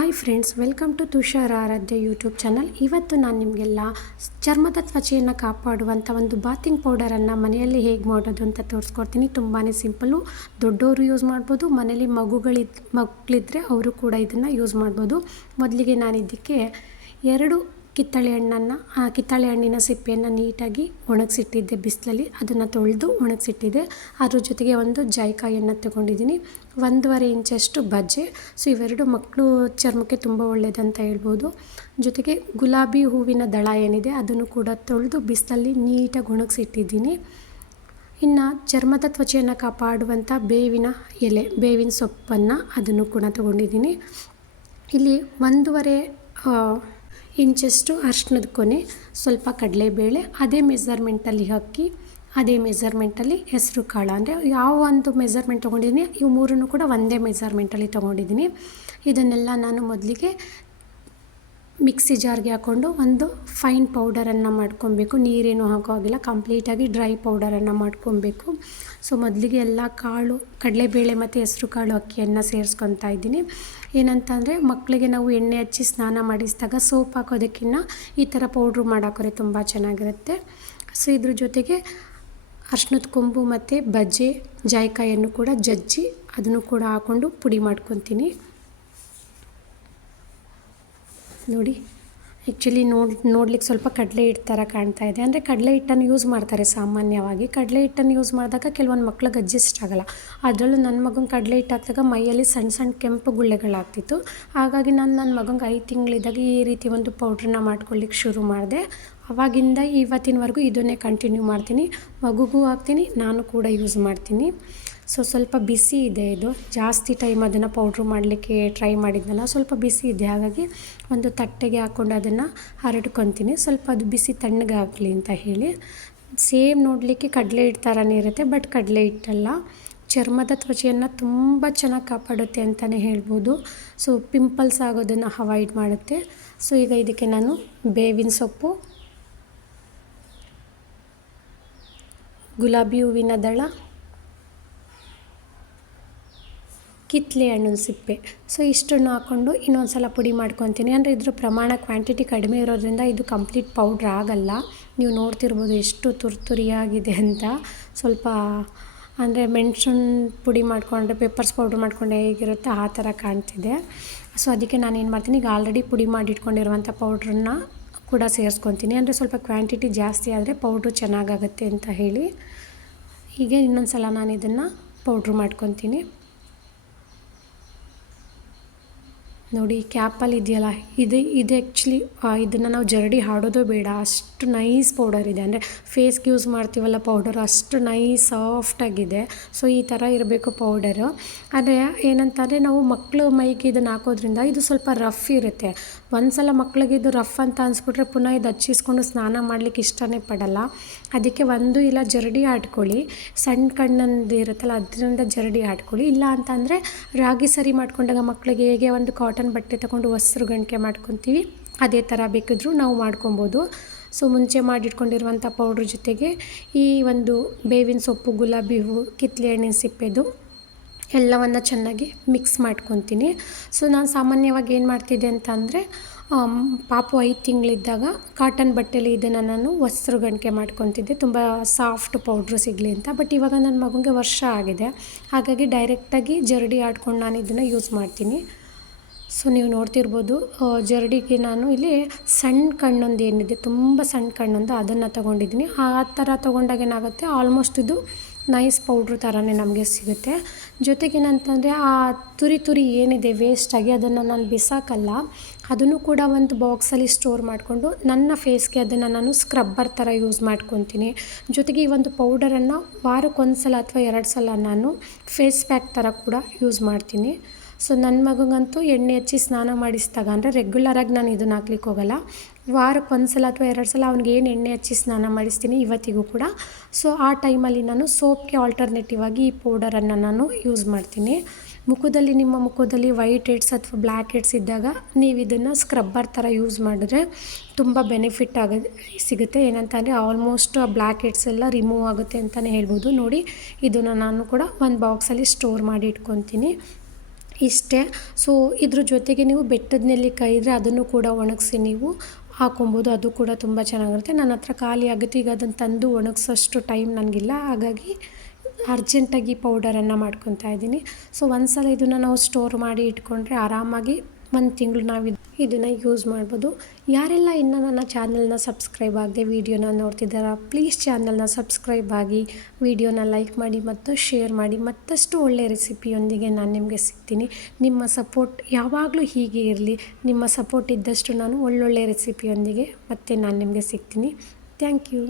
Hi friends, welcome to Tushara Aradhya YouTube channel. ಇವತ್ತು ನಾನು ನಿಮಗೆಲ್ಲ ಚರ್ಮದ ತ್ವಚೆಯನ್ನು ಕಾಪಾಡುವಂಥ ಒಂದು ಬಾತಿಂಗ್ ಪೌಡರನ್ನು ಮನೆಯಲ್ಲಿ ಹೇಗೆ ಮಾಡೋದು ಅಂತ ತೋರಿಸ್ಕೊಡ್ತೀನಿ. ತುಂಬಾ ಸಿಂಪಲ್ಲು, ದೊಡ್ಡವರು ಯೂಸ್ ಮಾಡ್ಬೋದು, ಮನೇಲಿ ಮಕ್ಕಳಿದ್ರೆ ಅವರು ಕೂಡ ಇದನ್ನು ಯೂಸ್ ಮಾಡ್ಬೋದು. ಮೊದಲಿಗೆ ನಾನು ಇದಕ್ಕೆ 2 ಕಿತ್ತಳೆ ಹಣ್ಣಿನ ಸಿಪ್ಪೆಯನ್ನು ನೀಟಾಗಿ ಒಣಗಿಸಿಟ್ಟಿದ್ದೆ ಬಿಸಿಲಲ್ಲಿ. ಅದನ್ನು ತೊಳೆದು ಒಣಗಿಸಿಟ್ಟಿದ್ದೆ. ಅದ್ರ ಜೊತೆಗೆ ಒಂದು ಜಾಯಿಕಾಯನ್ನು ತೊಗೊಂಡಿದ್ದೀನಿ, 1.5 ಇಂಚಷ್ಟು ಬಜ್ಜೆ. ಸೊ ಇವೆರಡು ಮಕ್ಕಳು ಚರ್ಮಕ್ಕೆ ತುಂಬ ಒಳ್ಳೆಯದಂತ ಹೇಳ್ಬೋದು. ಜೊತೆಗೆ ಗುಲಾಬಿ ಹೂವಿನ ದಳ ಏನಿದೆ ಅದನ್ನು ಕೂಡ ತೊಳೆದು ಬಿಸಿಲಲ್ಲಿ ನೀಟಾಗಿ ಒಣಗಿಸಿಟ್ಟಿದ್ದೀನಿ. ಇನ್ನು ಚರ್ಮದ ತ್ವಚೆಯನ್ನು ಕಾಪಾಡುವಂಥ ಬೇವಿನ ಸೊಪ್ಪನ್ನು ಅದನ್ನು ಕೂಡ ತೊಗೊಂಡಿದ್ದೀನಿ. ಇಲ್ಲಿ 1.5 ಇಂಚಷ್ಟು ಅರಿಶಿಣದ ಕೊನೆ, ಸ್ವಲ್ಪ ಕಡಲೆಬೇಳೆ, ಅದೇ ಮೆಜರ್ಮೆಂಟಲ್ಲಿ ಅಕ್ಕಿ, ಅದೇ ಮೆಜರ್ಮೆಂಟಲ್ಲಿ ಹೆಸರು ಕಾಳು. ಅಂದರೆ ಯಾವ ಒಂದು ಮೆಜರ್ಮೆಂಟ್ ತೊಗೊಂಡಿದ್ದೀನಿ ಇವು ಮೂರನ್ನು ಕೂಡ ಒಂದೇ ಮೆಜರ್ಮೆಂಟಲ್ಲಿ ತೊಗೊಂಡಿದ್ದೀನಿ. ಇದನ್ನೆಲ್ಲ ನಾನು ಮೊದಲಿಗೆ ಮಿಕ್ಸಿ ಜಾರ್ಗೆ ಹಾಕ್ಕೊಂಡು ಒಂದು ಫೈನ್ ಪೌಡರನ್ನು ಮಾಡ್ಕೊಬೇಕು. ನೀರೇನು ಹಾಕೋ ಹಾಗಿಲ್ಲ, ಕಂಪ್ಲೀಟಾಗಿ ಡ್ರೈ ಪೌಡರನ್ನು ಮಾಡ್ಕೊಬೇಕು. ಸೊ ಮೊದಲಿಗೆ ಎಲ್ಲ ಕಾಳು, ಕಡಲೆಬೇಳೆ ಮತ್ತು ಹೆಸರು ಕಾಳು, ಅಕ್ಕಿಯನ್ನು ಸೇರಿಸ್ಕೊತಾ ಇದ್ದೀನಿ. ಏನಂತಂದರೆ ಮಕ್ಕಳಿಗೆ ನಾವು ಎಣ್ಣೆ ಹಚ್ಚಿ ಸ್ನಾನ ಮಾಡಿಸಿದಾಗ ಸೋಪ್ ಹಾಕೋದಕ್ಕಿಂತ ಈ ಥರ ಪೌಡ್ರು ಮಾಡಾಕೋರೆ ತುಂಬ ಚೆನ್ನಾಗಿರುತ್ತೆ. ಸೊ ಇದ್ರ ಜೊತೆಗೆ ಅರಿಶಿಣದ ಕೊಂಬು ಮತ್ತು ಬಜ್ಜೆ, ಜಾಯಿಕಾಯನ್ನು ಕೂಡ ಜಜ್ಜಿ ಅದನ್ನು ಕೂಡ ಹಾಕ್ಕೊಂಡು ಪುಡಿ ಮಾಡ್ಕೊತೀನಿ. ನೋಡಿ, ಆ್ಯಕ್ಚುಲಿ ನೋಡ್ಲಿಕ್ಕೆ ಸ್ವಲ್ಪ ಕಡಲೆ ಹಿಟ್ಟು ಥರ ಕಾಣ್ತಾ ಇದೆ. ಅಂದರೆ ಕಡಲೆ ಹಿಟ್ಟನ್ನು ಯೂಸ್ ಮಾಡ್ತಾರೆ ಸಾಮಾನ್ಯವಾಗಿ. ಕಡಲೆ ಹಿಟ್ಟನ್ನು ಯೂಸ್ ಮಾಡಿದಾಗ ಕೆಲವೊಂದು ಮಕ್ಳಿಗೆ ಅಡ್ಜಸ್ಟ್ ಆಗೋಲ್ಲ. ಅದರಲ್ಲೂ ನನ್ನ ಮಗಂಗೆ ಕಡಲೆ ಹಿಟ್ಟು ಹಾಕಿದಾಗ ಮೈಯಲ್ಲಿ ಸಣ್ಣ ಸಣ್ಣ ಕೆಂಪು ಗುಳ್ಳೆಗಳಾಗ್ತಿತ್ತು. ಹಾಗಾಗಿ ನಾನು ನನ್ನ ಮಗಂಗೆ 5 ತಿಂಗಳಿದ್ದಾಗ ಈ ರೀತಿ ಒಂದು ಪೌಡ್ರನ್ನ ಮಾಡ್ಕೊಳ್ಳಿಕ್ಕೆ ಶುರು ಮಾಡಿದೆ. ಆವಾಗಿಂದ ಇವತ್ತಿನವರೆಗೂ ಇದನ್ನೇ ಕಂಟಿನ್ಯೂ ಮಾಡ್ತೀನಿ. ಮಗುಗೂ ಹಾಕ್ತೀನಿ, ನಾನು ಕೂಡ ಯೂಸ್ ಮಾಡ್ತೀನಿ. ಸೊ ಸ್ವಲ್ಪ ಬಿಸಿ ಇದೆ, ಇದು ಜಾಸ್ತಿ ಟೈಮ್ ಅದನ್ನು ಪೌಡ್ರು ಮಾಡಲಿಕ್ಕೆ ಟ್ರೈ ಮಾಡಿದ್ನಲ್ಲ, ಸ್ವಲ್ಪ ಬಿಸಿ ಇದೆ. ಹಾಗಾಗಿ ಒಂದು ತಟ್ಟೆಗೆ ಹಾಕ್ಕೊಂಡು ಅದನ್ನು ಹರಡ್ಕೊತೀನಿ, ಸ್ವಲ್ಪ ಅದು ಬಿಸಿ ತಣ್ಣಗೆ ಆಗಲಿ ಅಂತ ಹೇಳಿ. ಸೇಮ್ ನೋಡಲಿಕ್ಕೆ ಕಡಲೆ ಹಿಟ್ಟು ಥರನೇ ಇರುತ್ತೆ, ಬಟ್ ಕಡಲೆ ಹಿಟ್ಟಲ್ಲ. ಚರ್ಮದ ತ್ವಚೆಯನ್ನು ತುಂಬ ಚೆನ್ನಾಗಿ ಕಾಪಾಡುತ್ತೆ ಅಂತಲೇ ಹೇಳ್ಬೋದು. ಸೊ ಪಿಂಪಲ್ಸ್ ಆಗೋದನ್ನು ಅವಾಯ್ಡ್ ಮಾಡುತ್ತೆ. ಸೊ ಈಗ ಇದಕ್ಕೆ ನಾನು ಬೇವಿನ ಸೊಪ್ಪು, ಗುಲಾಬಿ ಹೂವಿನ ದಳ, ಕಿತ್ತಳೆ ಹಣ್ಣಿನ ಸಿಪ್ಪೆ, ಸೊ ಇಷ್ಟನ್ನು ಹಾಕ್ಕೊಂಡು ಇನ್ನೊಂದು ಸಲ ಪುಡಿ ಮಾಡ್ಕೊತೀನಿ. ಅಂದರೆ ಇದ್ರ ಪ್ರಮಾಣ ಕ್ವಾಂಟಿಟಿ ಕಡಿಮೆ ಇರೋದ್ರಿಂದ ಇದು ಕಂಪ್ಲೀಟ್ ಪೌಡ್ರ್ ಆಗಲ್ಲ. ನೀವು ನೋಡ್ತಿರ್ಬೋದು ಎಷ್ಟು ತುರಿಯಾಗಿದೆ ಅಂತ. ಸ್ವಲ್ಪ ಅಂದರೆ ಮೆಣಸಿನ ಪುಡಿ ಮಾಡಿಕೊಂಡ್ರೆ, ಪೆಪ್ಪರ್ಸ್ ಪೌಡ್ರ್ ಮಾಡಿಕೊಂಡ್ರೆ ಹೇಗಿರುತ್ತೆ ಆ ಥರ ಕಾಣ್ತಿದೆ. ಸೊ ಅದಕ್ಕೆ ನಾನೇನು ಮಾಡ್ತೀನಿ, ಈಗ ಆಲ್ರೆಡಿ ಪುಡಿ ಮಾಡಿಟ್ಕೊಂಡಿರುವಂಥ ಪೌಡ್ರನ್ನ ಕೂಡ ಸೇರಿಸ್ಕೊತೀನಿ. ಅಂದರೆ ಸ್ವಲ್ಪ ಕ್ವಾಂಟಿಟಿ ಜಾಸ್ತಿ ಆದರೆ ಪೌಡ್ರು ಚೆನ್ನಾಗಾಗುತ್ತೆ ಅಂತ ಹೇಳಿ. ಹೀಗೆ ಇನ್ನೊಂದು ಸಲ ನಾನು ಇದನ್ನು ಪೌಡ್ರು ಮಾಡ್ಕೊತೀನಿ. ನೋಡಿ, ಕ್ಯಾಪಲ್ಲಿ ಇದೆಯಲ್ಲ, ಇದು ಆ್ಯಕ್ಚುಲಿ ಇದನ್ನು ನಾವು ಜರಡಿ ಹಾಡೋದು ಬೇಡ, ಅಷ್ಟು ನೈಸ್ ಪೌಡರ್ ಇದೆ. ಅಂದರೆ ಫೇಸ್ಗೆ ಯೂಸ್ ಮಾಡ್ತೀವಲ್ಲ ಪೌಡರ್, ಅಷ್ಟು ನೈಸ್ ಸಾಫ್ಟಾಗಿದೆ. ಸೊ ಈ ಥರ ಇರಬೇಕು ಪೌಡರು. ಆದರೆ ಏನಂತಂದರೆ ನಾವು ಮಕ್ಕಳು ಮೈಗೆ ಇದನ್ನು ಹಾಕೋದ್ರಿಂದ ಇದು ಸ್ವಲ್ಪ ರಫ್ ಇರುತ್ತೆ. ಒಂದು ಸಲ ಮಕ್ಕಳಿಗೆ ಇದು ರಫ್ ಅಂತ ಅನಿಸ್ಬಿಟ್ರೆ ಪುನಃ ಇದು ಹಚ್ಚಿಸ್ಕೊಂಡು ಸ್ನಾನ ಮಾಡಲಿಕ್ಕೆ ಇಷ್ಟನೇ ಪಡಲ್ಲ. ಅದಕ್ಕೆ ಒಂದು ಇಲ್ಲ ಜರಡಿ ಆಡ್ಕೊಳ್ಳಿ, ಸಣ್ಣ ಕಣ್ಣಂದು ಇರುತ್ತಲ್ಲ ಅದರಿಂದ ಜರಡಿ ಆಡ್ಕೊಳ್ಳಿ. ಇಲ್ಲ ಅಂತಂದರೆ ರಾಗಿ ಸರಿ ಮಾಡ್ಕೊಂಡಾಗ ಮಕ್ಕಳಿಗೆ ಹೇಗೆ ಒಂದು ಕಾಟನ್ ಬಟ್ಟೆ ತಗೊಂಡು ಹೊಸ್ರು ಗಂಟಿಗೆ ಮಾಡ್ಕೊತೀವಿ, ಅದೇ ಥರ ಬೇಕಿದ್ರೂ ನಾವು ಮಾಡ್ಕೊಬೋದು. ಸೊ ಮುಂಚೆ ಮಾಡಿಟ್ಕೊಂಡಿರುವಂಥ ಪೌಡ್ರ್ ಜೊತೆಗೆ ಈ ಒಂದು ಬೇವಿನ ಸೊಪ್ಪು, ಗುಲಾಬಿ ಹೂವು, ಕಿತ್ತಳೆ ಹಣ್ಣಿನ ಸಿಪ್ಪೆದು ಎಲ್ಲವನ್ನು ಚೆನ್ನಾಗಿ ಮಿಕ್ಸ್ ಮಾಡ್ಕೊತೀನಿ. ಸೊ ನಾನು ಸಾಮಾನ್ಯವಾಗಿ ಏನು ಮಾಡ್ತಿದ್ದೆ ಅಂತಂದರೆ, ಪಾಪು 5 ತಿಂಗಳಿದ್ದಾಗ ಕಾಟನ್ ಬಟ್ಟೆಲಿ ಇದನ್ನು ನಾನು ಹೊಸ್ರು ಗಂಟಿಗೆ ಮಾಡ್ಕೊತಿದ್ದೆ, ತುಂಬ ಸಾಫ್ಟ್ ಪೌಡ್ರು ಸಿಗಲಿ ಅಂತ. ಬಟ್ ಇವಾಗ ನನ್ನ ಮಗುಗೆ ವರ್ಷ ಆಗಿದೆ, ಹಾಗಾಗಿ ಡೈರೆಕ್ಟಾಗಿ ಜರಡಿ ಆಡ್ಕೊಂಡು ನಾನು ಇದನ್ನು ಯೂಸ್ ಮಾಡ್ತೀನಿ. ಸೊ ನೀವು ನೋಡ್ತಿರ್ಬೋದು, ಜರಡಿಗೆ ನಾನು ಇಲ್ಲಿ ಸಣ್ಣ ಕಣ್ಣೊಂದು ಏನಿದೆ, ತುಂಬ ಸಣ್ಣ ಕಣ್ಣೊಂದು ಅದನ್ನು ತೊಗೊಂಡಿದ್ದೀನಿ. ಆ ಥರ ತೊಗೊಂಡಾಗ ಏನಾಗುತ್ತೆ, ಆಲ್ಮೋಸ್ಟ್ ಇದು ನೈಸ್ ಪೌಡ್ರ್ ಥರನೇ ನಮಗೆ ಸಿಗುತ್ತೆ. ಜೊತೆಗೇನಂತಂದರೆ ಆ ತುರಿ ಏನಿದೆ ವೇಸ್ಟಾಗಿ ಅದನ್ನು ನಾನು ಬಿಸಾಕಲ್ಲ, ಅದನ್ನು ಕೂಡ ಒಂದು ಬಾಕ್ಸಲ್ಲಿ ಸ್ಟೋರ್ ಮಾಡಿಕೊಂಡು ನನ್ನ ಫೇಸ್ಗೆ ಅದನ್ನು ನಾನು ಸ್ಕ್ರಬ್ಬರ್ ಥರ ಯೂಸ್ ಮಾಡ್ಕೊತೀನಿ. ಜೊತೆಗೆ ಈ ಒಂದು ಪೌಡರನ್ನು ವಾರಕ್ಕೊಂದು ಸಲ ಅಥವಾ 2 ಸಲ ನಾನು ಫೇಸ್ ಪ್ಯಾಕ್ ಥರ ಕೂಡ ಯೂಸ್ ಮಾಡ್ತೀನಿ. ಸೊ ನನ್ನ ಮಗಂಗಂತೂ ಎಣ್ಣೆ ಹಚ್ಚಿ ಸ್ನಾನ ಮಾಡಿಸಿದಾಗ, ಅಂದರೆ ರೆಗ್ಯುಲರಾಗಿ ನಾನು ಇದನ್ನು ಹಾಕ್ಲಿಕ್ಕೆ ಹೋಗಲ್ಲ, ವಾರಕ್ಕೆ 1 ಸಲ ಅಥವಾ 2 ಸಲ ಅವ್ನಿಗೆ ಏನು ಎಣ್ಣೆ ಹಚ್ಚಿ ಸ್ನಾನ ಮಾಡಿಸ್ತೀನಿ ಇವತ್ತಿಗೂ ಕೂಡ. ಸೊ ಆ ಟೈಮಲ್ಲಿ ನಾನು ಸೋಪ್ಗೆ ಆಲ್ಟರ್ನೇಟಿವ್ ಆಗಿ ಈ ಪೌಡರನ್ನು ನಾನು ಯೂಸ್ ಮಾಡ್ತೀನಿ. ನಿಮ್ಮ ಮುಖದಲ್ಲಿ ವೈಟ್ ಹೆಡ್ಸ್ ಅಥವಾ ಬ್ಲ್ಯಾಕ್ ಹೆಡ್ಸ್ ಇದ್ದಾಗ ನೀವು ಇದನ್ನು ಸ್ಕ್ರಬ್ಬರ್ ಥರ ಯೂಸ್ ಮಾಡಿದ್ರೆ ತುಂಬ ಬೆನಿಫಿಟ್ ಸಿಗುತ್ತೆ. ಏನಂತಂದರೆ ಆಲ್ಮೋಸ್ಟ್ ಆ ಬ್ಲ್ಯಾಕ್ ಹೆಡ್ಸ್ ಎಲ್ಲ ರಿಮೂವ್ ಆಗುತ್ತೆ ಅಂತಲೇ ಹೇಳ್ಬೋದು. ನೋಡಿ, ಇದನ್ನು ನಾನು ಕೂಡ ಒಂದು ಬಾಕ್ಸಲ್ಲಿ ಸ್ಟೋರ್ ಮಾಡಿ ಇಟ್ಕೊತೀನಿ. ಇಷ್ಟೇ. ಸೊ ಇದ್ರ ಜೊತೆಗೆ ನೀವು ಬೆಟ್ಟದ ನೆಲ್ಲಿಕಾಯಿ ಇದ್ದರೆ ಅದನ್ನು ಕೂಡ ಒಣಗಿಸಿ ನೀವು ಹಾಕೊಬೋದು, ಅದು ಕೂಡ ತುಂಬ ಚೆನ್ನಾಗಿರುತ್ತೆ. ನನ್ನ ಹತ್ರ ಖಾಲಿ ಆಗುತ್ತೆ, ಈಗ ಅದನ್ನು ತಂದು ಒಣಗಿಸೋಷ್ಟು ಟೈಮ್ ನನಗಿಲ್ಲ, ಹಾಗಾಗಿ ಅರ್ಜೆಂಟಾಗಿ ಪೌಡರನ್ನು ಮಾಡ್ಕೊತಾ ಇದ್ದೀನಿ. ಸೊ ಒಂದು ಸಲ ಇದನ್ನು ನಾವು ಸ್ಟೋರ್ ಮಾಡಿ ಇಟ್ಕೊಂಡ್ರೆ ಆರಾಮಾಗಿ 1 ತಿಂಗಳು ನಾವು ಇದನ್ನು ಯೂಸ್ ಮಾಡ್ಬೋದು. ಯಾರೆಲ್ಲ ಇನ್ನೂ ನನ್ನ ಚಾನಲ್ನ ಸಬ್ಸ್ಕ್ರೈಬ್ ಆಗದೆ ವೀಡಿಯೋನ ನೋಡ್ತಿದ್ದಾರಾ, ಪ್ಲೀಸ್ ಚಾನಲ್ನ ಸಬ್ಸ್ಕ್ರೈಬ್ ಆಗಿ, ವೀಡಿಯೋನ ಲೈಕ್ ಮಾಡಿ ಮತ್ತು ಶೇರ್ ಮಾಡಿ. ಮತ್ತಷ್ಟು ಒಳ್ಳೆಯ ರೆಸಿಪಿಯೊಂದಿಗೆ ನಾನು ನಿಮಗೆ ಸಿಗ್ತೀನಿ. ನಿಮ್ಮ ಸಪೋರ್ಟ್ ಯಾವಾಗಲೂ ಹೀಗೆ ಇರಲಿ. ನಿಮ್ಮ ಸಪೋರ್ಟ್ ಇದ್ದಷ್ಟು ನಾನು ಒಳ್ಳೊಳ್ಳೆ ರೆಸಿಪಿಯೊಂದಿಗೆ ಮತ್ತೆ ನಾನು ನಿಮಗೆ ಸಿಗ್ತೀನಿ. Thank you.